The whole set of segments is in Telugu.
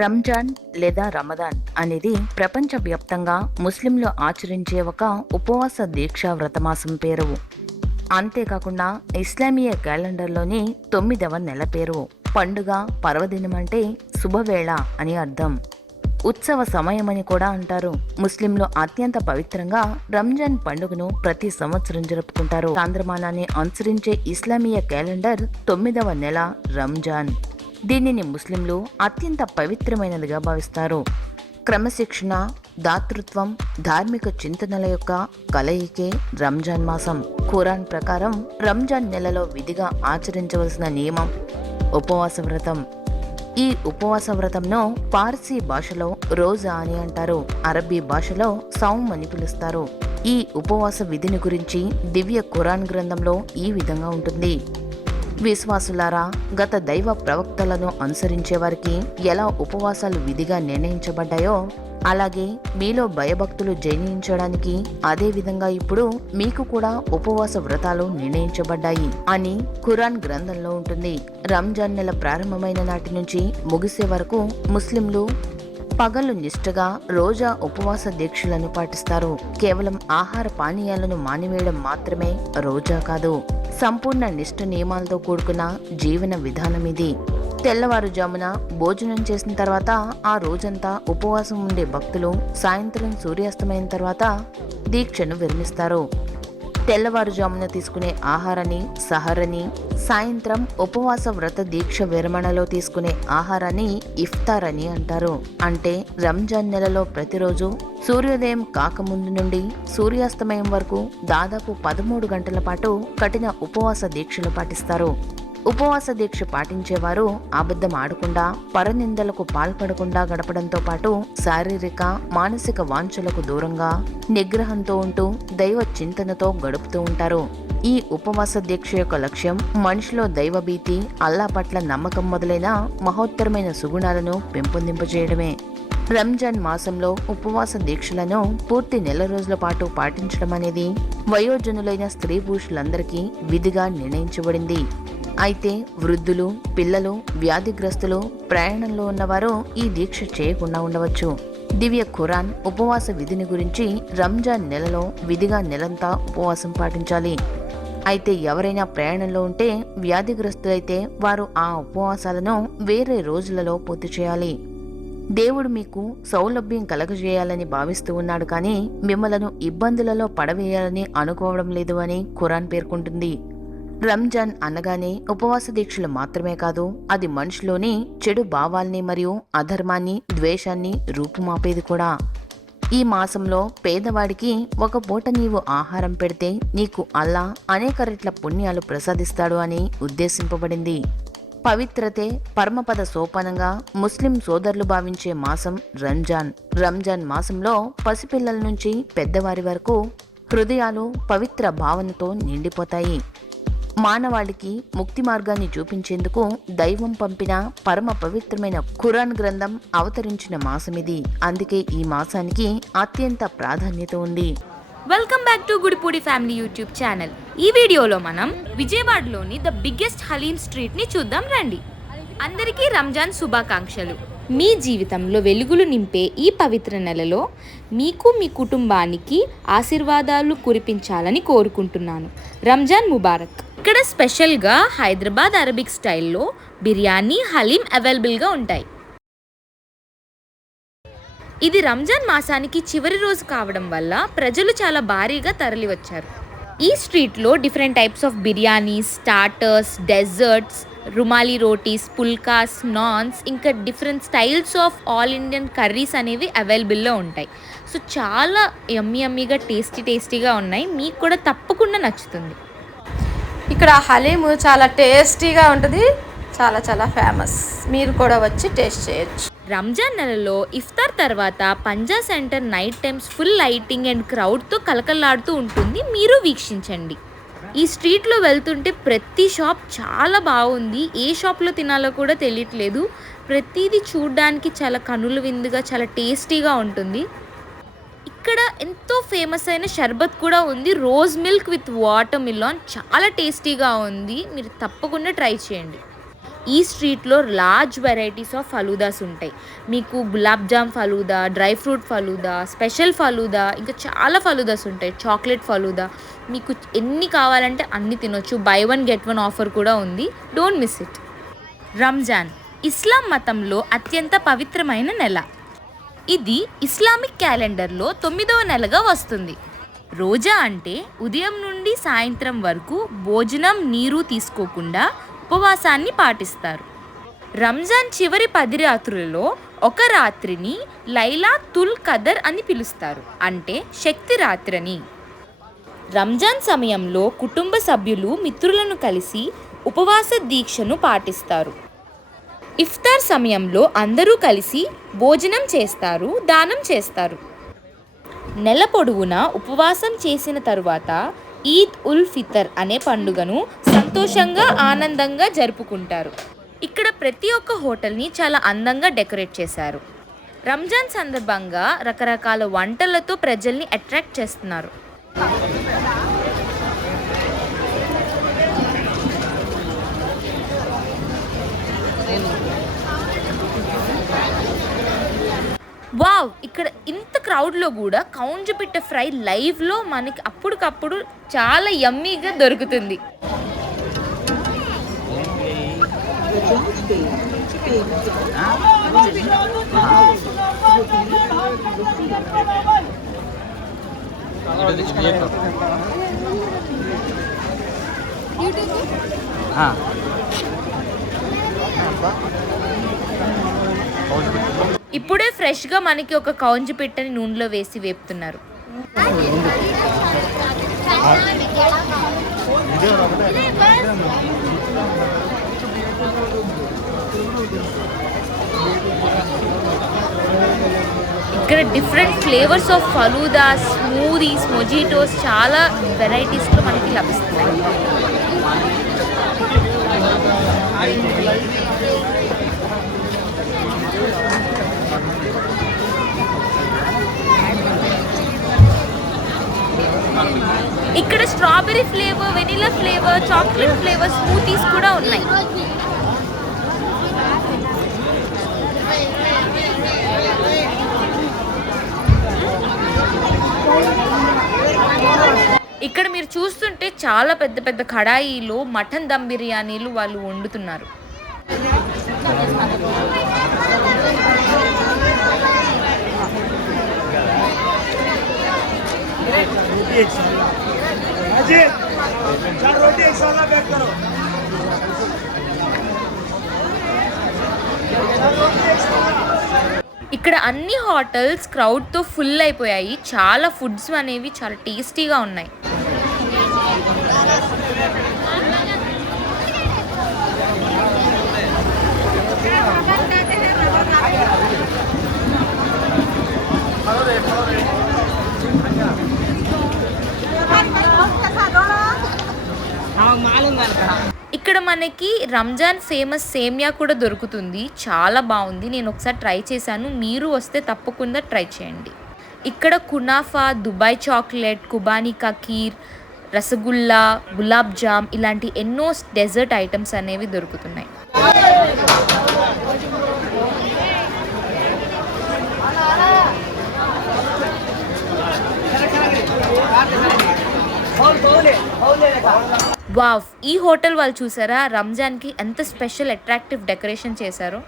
రంజాన్ లేదా రమదాన్ అనేది ప్రపంచవ్యాప్తంగా ముస్లింలు ఆచరించే ఒక ఉపవాస దీక్షా వ్రతమాసం పేరు. అంతేకాకుండా ఇస్లామీయ క్యాలెండర్లోని 9వ నెల పేరు. పండుగ, పర్వదినం అంటే శుభవేళ అని అర్థం. ఉత్సవ సమయమని కూడా అంటారు. ముస్లింలు అత్యంత పవిత్రంగా రంజాన్ పండుగను ప్రతి సంవత్సరం జరుపుకుంటారు. చాంద్రమానాన్ని అనుసరించే ఇస్లామీయ క్యాలెండర్ 9వ నెల రంజాన్. దీనిని ముస్లింలు అత్యంత పవిత్రమైనదిగా భావిస్తారు. క్రమశిక్షణ, దాతృత్వం, ధార్మిక చింతనల యొక్క కలయికే రంజాన్ మాసం. ఖురాన్ ప్రకారం రంజాన్ నెలలో విధిగా ఆచరించవలసిన నియమం ఉపవాస వ్రతం. ఈ ఉపవాస వ్రతంను పార్సీ భాషలో రోజా అని అంటారు, అరబీ భాషలో సౌమ్ అని పిలుస్తారు. ఈ ఉపవాస విధిని గురించి దివ్య ఖురాన్ గ్రంథంలో ఈ విధంగా ఉంటుంది: విశ్వాసులారా, గత దైవ ప్రవక్తలను అనుసరించే వారికి ఎలా ఉపవాసాలు విధిగా నిర్ణయించబడ్డాయో అలాగే మీలో భయభక్తులు జయించడానికి అదే విధంగా ఇప్పుడు మీకు కూడా ఉపవాస వ్రతాలు నిర్ణయించబడ్డాయి అని ఖురాన్ గ్రంథంలో ఉంటుంది. రంజాన్ నెల ప్రారంభమైన నాటి నుంచి ముగిసే వరకు ముస్లింలు పగలు నిష్ఠగా రోజా ఉపవాస దీక్షలను పాటిస్తారు. కేవలం ఆహార పానీయాలను మానివేయడం మాత్రమే రోజా కాదు, సంపూర్ణ నిష్ఠ నియమాలతో కూడుకున్న జీవన విధానం ఇది. తెల్లవారుజామున భోజనం చేసిన తర్వాత ఆ రోజంతా ఉపవాసం ఉండే భక్తులు సాయంత్రం సూర్యాస్తమైన తర్వాత దీక్షను విరమిస్తారు. తెల్లవారుజామున తీసుకునే ఆహారాన్ని సహరని, సాయంత్రం ఉపవాస వ్రత దీక్ష విరమణలో తీసుకునే ఆహారాన్ని ఇఫ్తార్ అని అంటారు. అంటే రంజాన్ నెలలో ప్రతిరోజు సూర్యోదయం కాకముందు నుండి సూర్యాస్తమయం వరకు దాదాపు 13 గంటల పాటు కఠిన ఉపవాస దీక్షలు పాటిస్తారు. ఉపవాస దీక్ష పాటించేవారు అబద్ధం ఆడకుండా, పరనిందలకు పాల్పడకుండా గడపడంతో పాటు శారీరక, మానసిక వాంఛలకు దూరంగా నిగ్రహంతో ఉంటూ దైవ చింతనతో గడుపుతూ ఉంటారు. ఈ ఉపవాస దీక్ష యొక్క లక్ష్యం మనిషిలో దైవభీతి, అల్లా పట్ల నమ్మకం మొదలైన మహోత్తరమైన సుగుణాలను పెంపొందింపజేయడమే. రంజాన్ మాసంలో ఉపవాస దీక్షలను పూర్తి నెల రోజుల పాటు పాటించడం అనేది వయోజనులైన స్త్రీ పురుషులందరికీ విధిగా నిర్ణయించబడింది. అయితే వృద్ధులు, పిల్లలు, వ్యాధిగ్రస్తులు, ప్రయాణంలో ఉన్నవారు ఈ దీక్ష చేయకుండా ఉండవచ్చు. దివ్య ఖురాన్ ఉపవాస విధిని గురించి రంజాన్ నెలలో విధిగా నెలంతా ఉపవాసం పాటించాలి. అయితే ఎవరైనా ప్రయాణంలో ఉంటే, వ్యాధిగ్రస్తులైతే వారు ఆ ఉపవాసాలను వేరే రోజులలో పూర్తి చేయాలి. దేవుడు మీకు సౌలభ్యం కలగజేయాలని భావిస్తూ ఉన్నాడు, కానీ మిమ్మలను ఇబ్బందులలో పడవేయాలని అనుకోవడం లేదు అని ఖురాన్ పేర్కొంటుంది. రంజాన్ అనగానే ఉపవాస దీక్షలు మాత్రమే కాదు, అది మనిషిలోని చెడు భావాల్ని మరియు అధర్మాన్ని, ద్వేషాన్ని రూపుమాపేది కూడా. ఈ మాసంలో పేదవాడికి ఒక పూట నీవు ఆహారం పెడితే నీకు అల్లా అనేక రెట్ల పుణ్యాలు ప్రసాదిస్తాడు అని ఉద్దేశింపబడింది. పవిత్రతే పరమపద సోపానంగా ముస్లిం సోదరులు భావించే మాసం రంజాన్. రంజాన్ మాసంలో పసిపిల్లల నుంచి పెద్దవారి వరకు హృదయాలు పవిత్ర భావనతో నిండిపోతాయి. మానవాళికి ముక్తి మార్గాన్ని చూపించేందుకు దైవం పంపిన పరమ పవిత్రమైన ఖురాన్ గ్రంథం అవతరించిన మాసమిది. అందుకే ఈ మాసానికి అత్యంత ప్రాధాన్యత ఉంది. Welcome back to Gudipudi family YouTube channel. ఈ వీడియోలో మనం విజయవాడలోని ద బిగ్గెస్ట్ హలీం స్ట్రీట్ ని చూద్దాం రండి. అందరికీ రంజాన్ శుభాకాంక్షలు. మీ జీవితంలో వెలుగులు నింపే ఈ పవిత్ర నెలలో మీకు, మీ కుటుంబానికి ఆశీర్వాదాలు కురిపించాలని కోరుకుంటున్నాను. రంజాన్ ముబారక్. ఇక్కడ స్పెషల్గా హైదరాబాద్ అరబిక్ స్టైల్లో బిర్యానీ, హలీం అవైలబుల్గా ఉంటాయి. ఇది రంజాన్ మాసానికి చివరి రోజు కావడం వల్ల ప్రజలు చాలా భారీగా తరలి వచ్చారు. ఈ స్ట్రీట్లో different types of biryanis, starters, desserts, rumali rotis, phulkas, naans, ఇంకా different styles of all Indian curries అనేవి అవైలబుల్లో ఉంటాయి. సో చాలా యమ్మీగా టేస్టీగా ఉన్నాయి. మీకు కూడా తప్పకుండా నచ్చుతుంది. ఇక్కడ హలీము చాలా టేస్టీగా ఉంటుంది, చాలా ఫేమస్. మీరు కూడా వచ్చి టేస్ట్ చేయొచ్చు. రంజాన్ నెలలో ఇఫ్తార్ తర్వాత Panja centre night times full lighting and క్రౌడ్తో కలకలాడుతూ ఉంటుంది. మీరు వీక్షించండి. ఈ స్ట్రీట్లో వెళ్తుంటే ప్రతి షాప్ చాలా బాగుంది. ఏ షాప్లో తినాలో కూడా తెలియట్లేదు. ప్రతిదీ చూడడానికి చాలా కనుల విందుగా, చాలా టేస్టీగా ఉంటుంది. ఇక్కడ ఎంతో ఫేమస్ అయిన షర్బత్ కూడా ఉంది, rose milk with watermelon. చాలా టేస్టీగా ఉంది. మీరు తప్పకుండా ట్రై చేయండి. ఈ స్ట్రీట్లో లార్జ్ వెరైటీస్ ఆఫ్ ఫలూదాస్ ఉంటాయి. మీకు gulab jam falooda, dry fruit falooda, special falooda, ఇంకా చాలా ఫలూదాస్ ఉంటాయి. చాక్లెట్ ఫలూదా, మీకు ఎన్ని కావాలంటే అన్ని తినొచ్చు. బై 1 get 1 ఆఫర్ కూడా ఉంది. Don't miss it. Ramzan Islam మతంలో అత్యంత పవిత్రమైన నెల. ఇది ఇస్లామిక్ క్యాలెండర్లో 9వ నెలగా వస్తుంది. రోజా అంటే ఉదయం నుండి సాయంత్రం వరకు భోజనం, నీరు తీసుకోకుండా ఉపవాసాన్ని పాటిస్తారు. రంజాన్ చివరి 10 రాత్రులలో ఒక రాత్రిని లైలాతుల్ ఖదర్ అని పిలుస్తారు, అంటే శక్తి రాత్రని. రంజాన్ సమయంలో కుటుంబ సభ్యులు మిత్రులను కలిసి ఉపవాస దీక్షను పాటిస్తారు. ఇఫ్తార్ సమయంలో అందరూ కలిసి భోజనం చేస్తారు, దానం చేస్తారు. నెల పొడవునా ఉపవాసం చేసిన తరువాత ఈద్ ఉల్ ఫితర్ అనే పండుగను సంతోషంగా, ఆనందంగా జరుపుకుంటారు. ఇక్కడ ప్రతి ఒక్క హోటల్ని చాలా అందంగా డెకరేట్ చేశారు. రంజాన్ సందర్భంగా రకరకాల వంటలతో ప్రజల్ని అట్రాక్ట్ చేస్తున్నారు. వావ్, ఇక్కడ ఇంత క్రౌడ్లో కూడా కౌంజుపిట్ట ఫ్రై లైవ్లో మనకి అప్పటికప్పుడు చాలా యమ్మీగా దొరుకుతుంది. ఇప్పుడే ఫ్రెష్గా మనకి ఒక కౌంజు పిట్టని నూనెలో వేసి వేపుతున్నారు. ఇక్కడ different flavours of falooda, smoothies, mojitos చాలా వెరైటీస్లో మనకి లభిస్తున్నాయి. ఇక్కడ strawberry flavour, vanilla flavour, chocolate flavour smoothies కూడా ఉన్నాయి. ఇక్కడ మీరు చూస్తుంటే చాలా పెద్ద పెద్ద కడాయిలో మటన్ దమ్ బిర్యానీలు వాళ్ళు వండుతున్నారు. ఇక్కడ అన్ని హోటల్స్ క్రౌడ్తో ఫుల్ అయిపోయాయి. చాలా ఫుడ్స్ అనేవి చాలా టేస్టీగా ఉన్నాయి. ఇక్కడ మనకి రంజాన్ ఫేమస్ సేమియా కూడా దొరుకుతుంది. చాలా బాగుంది. నేను ఒకసారి ట్రై చేశాను. మీరు వస్తే తప్పకుండా ట్రై చేయండి. ఇక్కడ కునాఫా, దుబాయ్ చాక్లెట్, కుబానికా కీర్, రసగుల్లా, గులాబ్ జామ్ ఇలాంటి ఎన్నో డెజర్ట్ ఐటమ్స్ అనేవి దొరుకుతున్నాయి. వావ్, ఈ హోటల్ వాళ్ళు చూసారా రంజాన్కి ఎంత స్పెషల్ అట్రాక్టివ్ డెకరేషన్ చేశారో.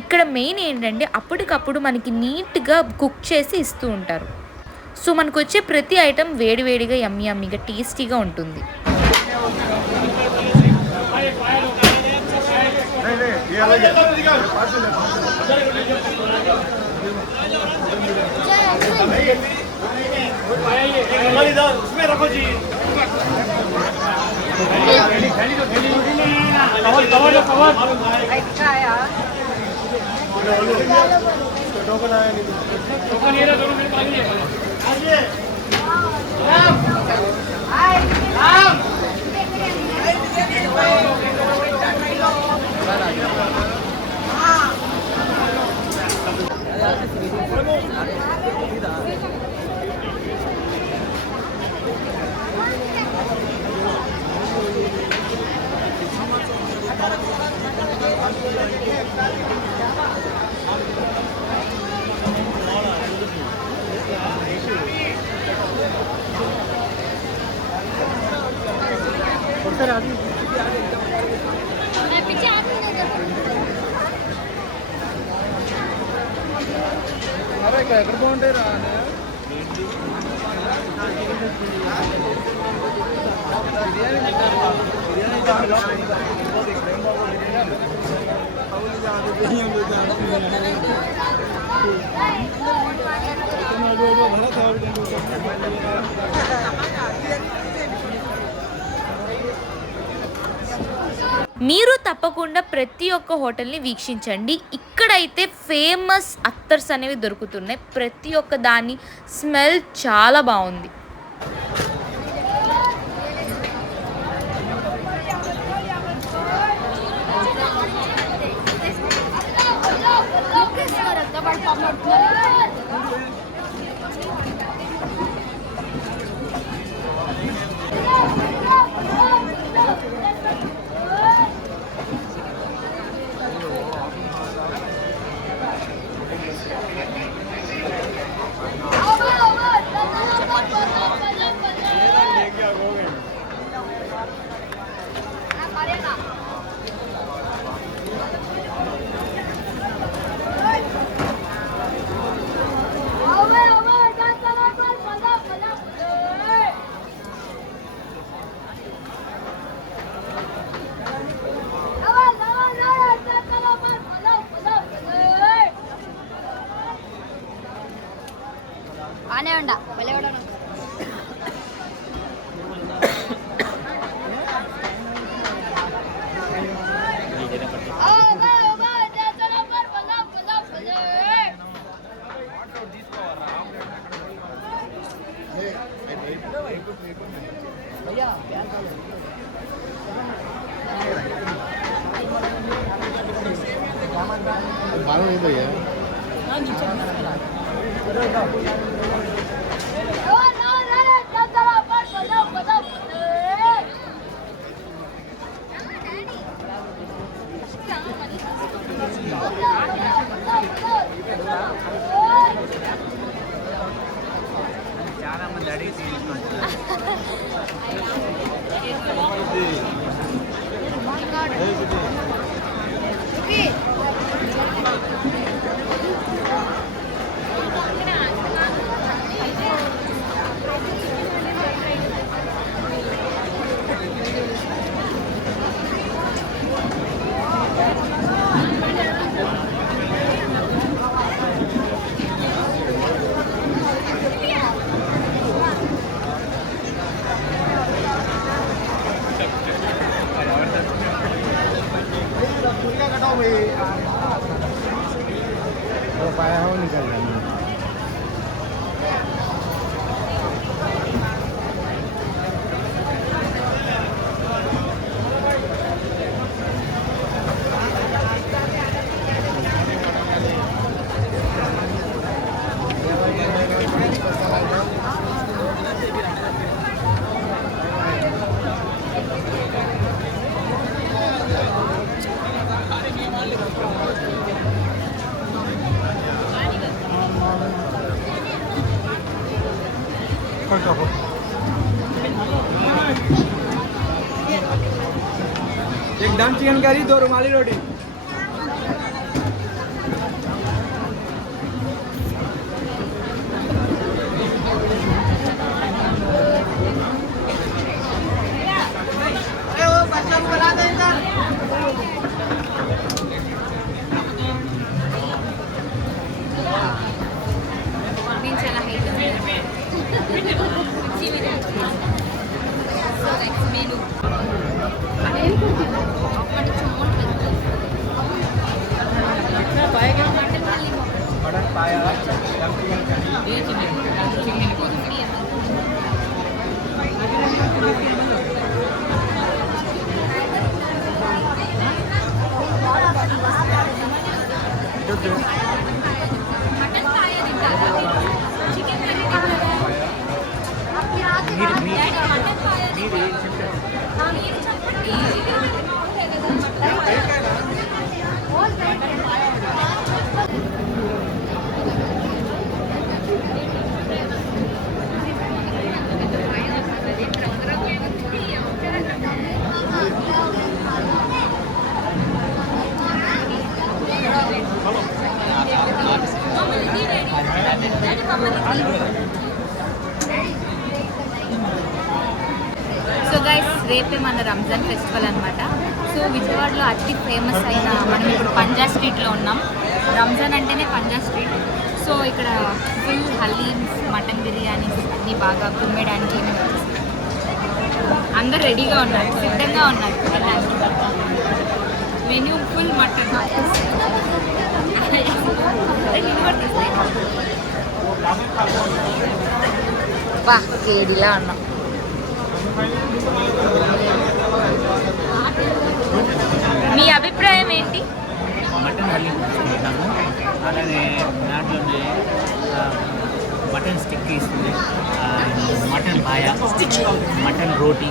ఇక్కడ మెయిన్ ఏంటంటే అప్పటికప్పుడు మనకి నీట్గా కుక్ చేసి ఇస్తూ ఉంటారు. సో మనకు వచ్చే ప్రతి ఐటెం వేడివేడిగా యమ్మీగా టేస్టీగా ఉంటుంది. टोकन आया नहीं ఎక్కడ బాగుంటాయి రా మీరు తప్పకుండా ప్రతి ఒక్క హోటల్ని వీక్షించండి. ఇక్కడైతే ఫేమస్ అత్తర్స్ అనేవి దొరుకుతున్నాయి. ప్రతి ఒక్క దాని స్మెల్ చాలా బాగుంది. ఆనే ఉండ భలే కూడా बारह नहीं भैया చాలా మంది అడిగి पाया हो निकल जाएंगे एक दम चिकन करी 2 रुमाली रोटी menu. రేపే మన రంజాన్ ఫెస్టివల్ అనమాట. సో విజయవాడలో అతి ఫేమస్ అయిన మనం ఇప్పుడు పంజాబ్ స్ట్రీట్లో ఉన్నాం. రంజాన్ అంటేనే పంజాబ్ స్ట్రీట్. సో ఇక్కడ ఫుల్ హలీమ్స్, మటన్ బిర్యానీస్ అన్నీ బాగా కుమ్మేయడానికి అందరు రెడీగా ఉన్నారు, సిద్ధంగా ఉన్నారు. Menu full mutton. బా కేడిలా ఉన్నాం. మీ అభిప్రాయం ఏంటి? మటన్ హలీం తీసుకుంటాము. అలానే దాంట్లోనే మటన్ స్టిక్ ఇస్తుంది, మటన్ పాయ, మటన్ రోటీ,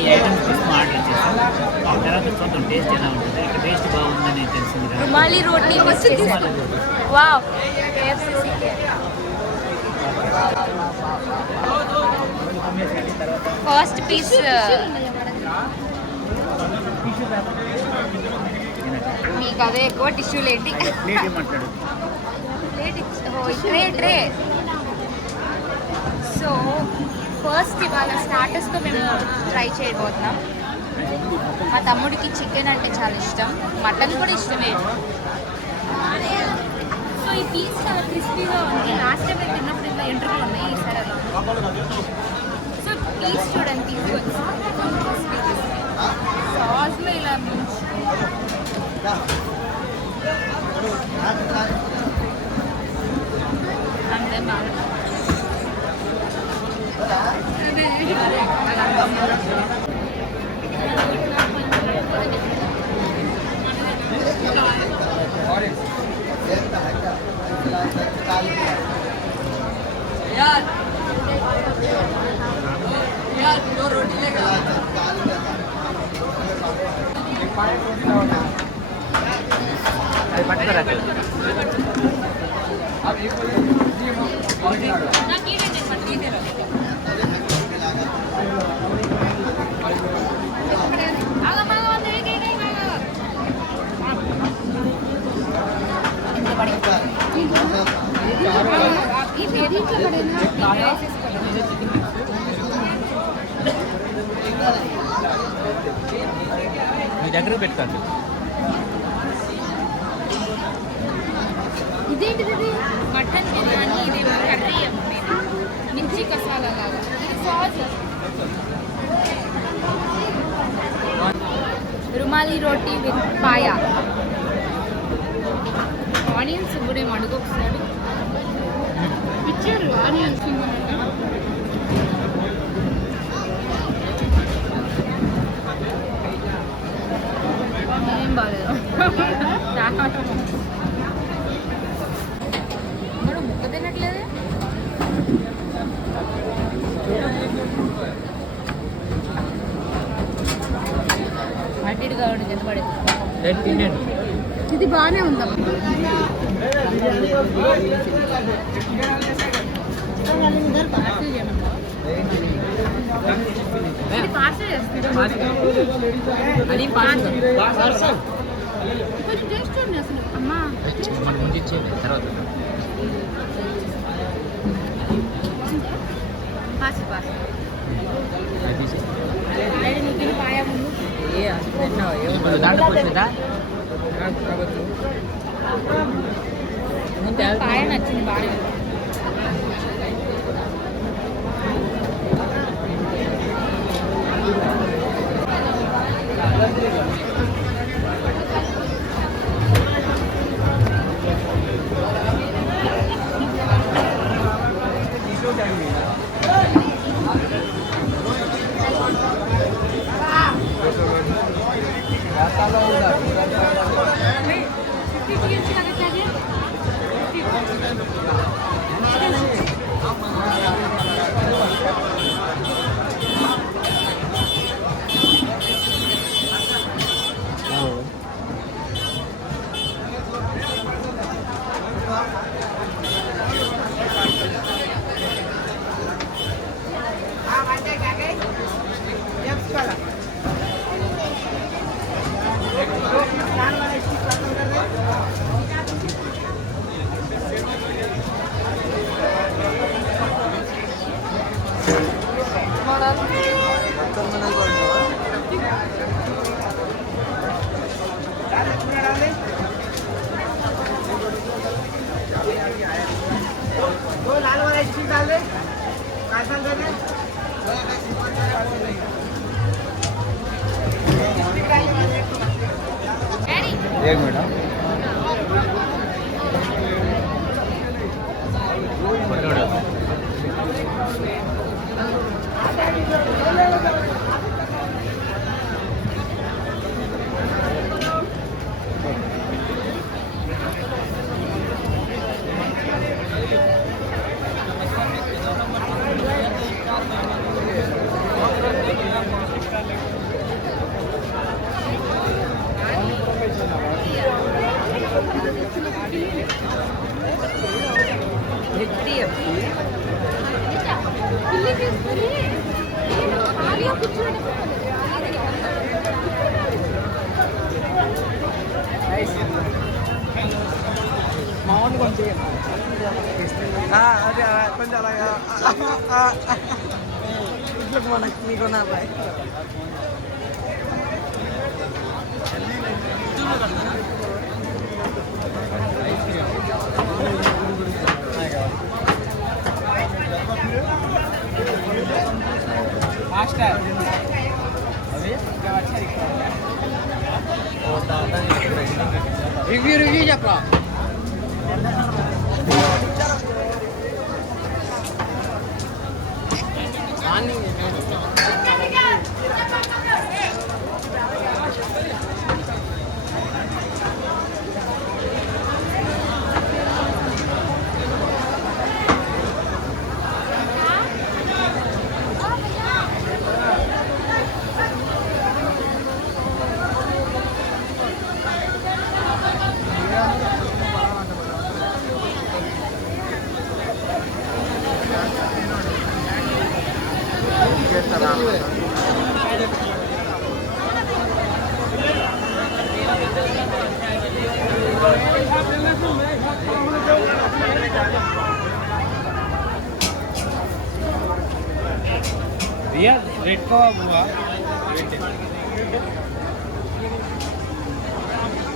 ఈ ఐటమ్స్ తీసుకుని ఆర్డర్ చేస్తాం. ఆ తర్వాత చూద్దాం టేస్ట్ ఎలా ఉంటుంది. ఇక్కడ టేస్ట్ బాగుందని తెలిసింది కదా. రుమాలి రోటీ వావ్. ఫస్ట్ పీస్ మీకు అదే ఎక్కువ టిష్యూలు ఏంటి? ప్లేట్ మాట్లాడు. ట్రే. సో ఫస్ట్ ఇవాళ స్టార్టర్స్తో మేము ట్రై చేయబోతున్నాం. మా తమ్ముడికి చికెన్ అంటే చాలా ఇష్టం, మటన్ కూడా ఇష్టమే. సో ఈ పీస్ చాలా క్రిస్పీగా ఉంది. లాస్ట్ టైం మేము తిన్నప్పుడు ఇలా ఎంట్రీలు ఉన్నాయి, ఈసారి అలా. సో పీస్ చూడండి, తీసుకొచ్చి సాస్లో ఇలా అంతే బాగా. అది పట్టుకురా. మీ దగ్గర పెట్టుకోండి. ఇదేంటిది? మటన్ బిర్యానీ, ఇదేమో కర్రీ అమ్మేది, మిర్చి కసాలా లాగా. ఇది sauce. Rumali roti with paya. Onions కూడా ఏమో అడుగు ఒకసారి ఇచ్చారు. ఆనియన్స్ ఏం బాగాలేదు. మరి ముక్క తినట్లేదే. అటు ఇటు కావడం ఎంత పడేది. ఇది బాగానే ఉందా? ఇది పార్సల్ చేస్తాను. అది పార్సల్. కొంచెం టేస్ట్ ఉంది అసలు. అమ్మా మన ముందు ఇచ్చేది తర్వాత. Parcel parcel. దాంట్లో వచ్చిందా? పాయ నచ్చింది బాగా. एक मिनट మామూలు కొంచెం అదే కొంచెం అలాగా ఇట్లా మనకి మీకు నా బాయ్ మాస్టర్ రివ్యూ చెప్పరా भैया रेड कबाब हुआ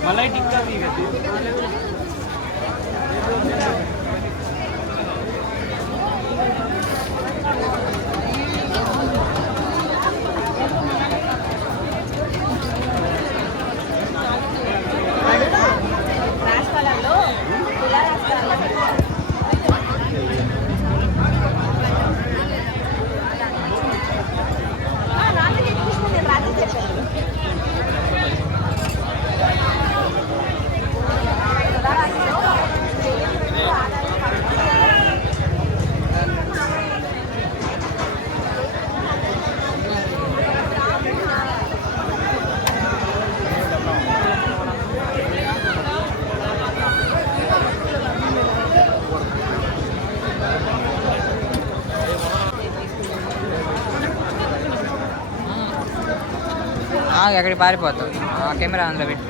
मलाई टिक्का भी है ఎక్కడికి పారిపోతావు కెమెరా అందులో పెట్టి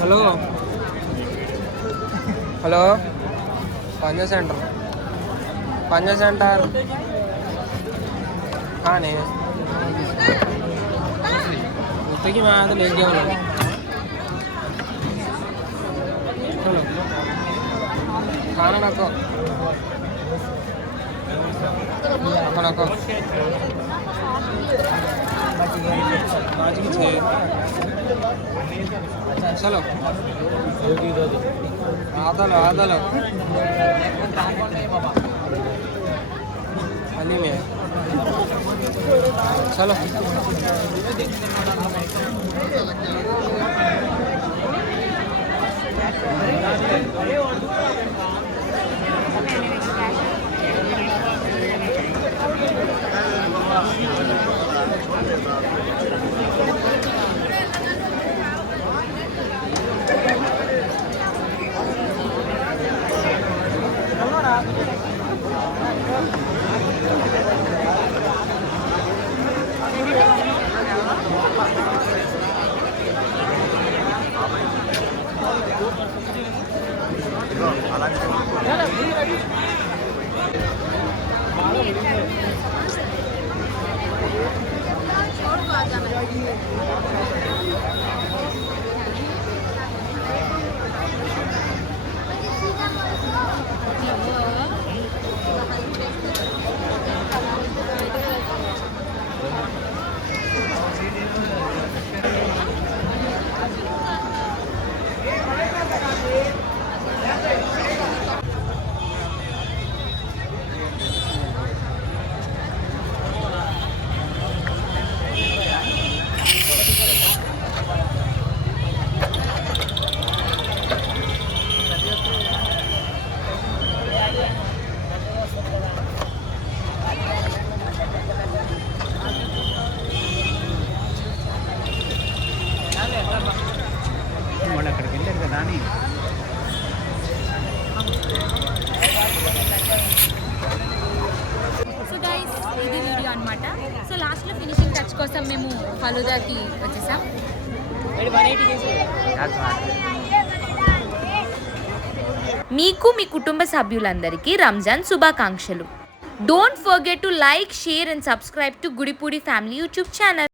హలో హలో పంజా సెంటర్ కానీ उतकी मैं आया तो ले गया चलो खाना रखो रखो चलो आदलो अली में चलो వాళ్ళు అక్కడికి వెళ్ళారు కదా అని సో గైస్ ఇది వీడియో అన్నమాట. సో లాస్ట్లో ఫినిషింగ్ టచ్ కోసం మేము ఫలూదాకి వచ్చేసాం. మీకు మీ కుటుంబ సభ్యులందరికీ రంజాన్ శుభాకాంక్షలు. Don't forget to like, share and subscribe to Gudipudi family YouTube channel.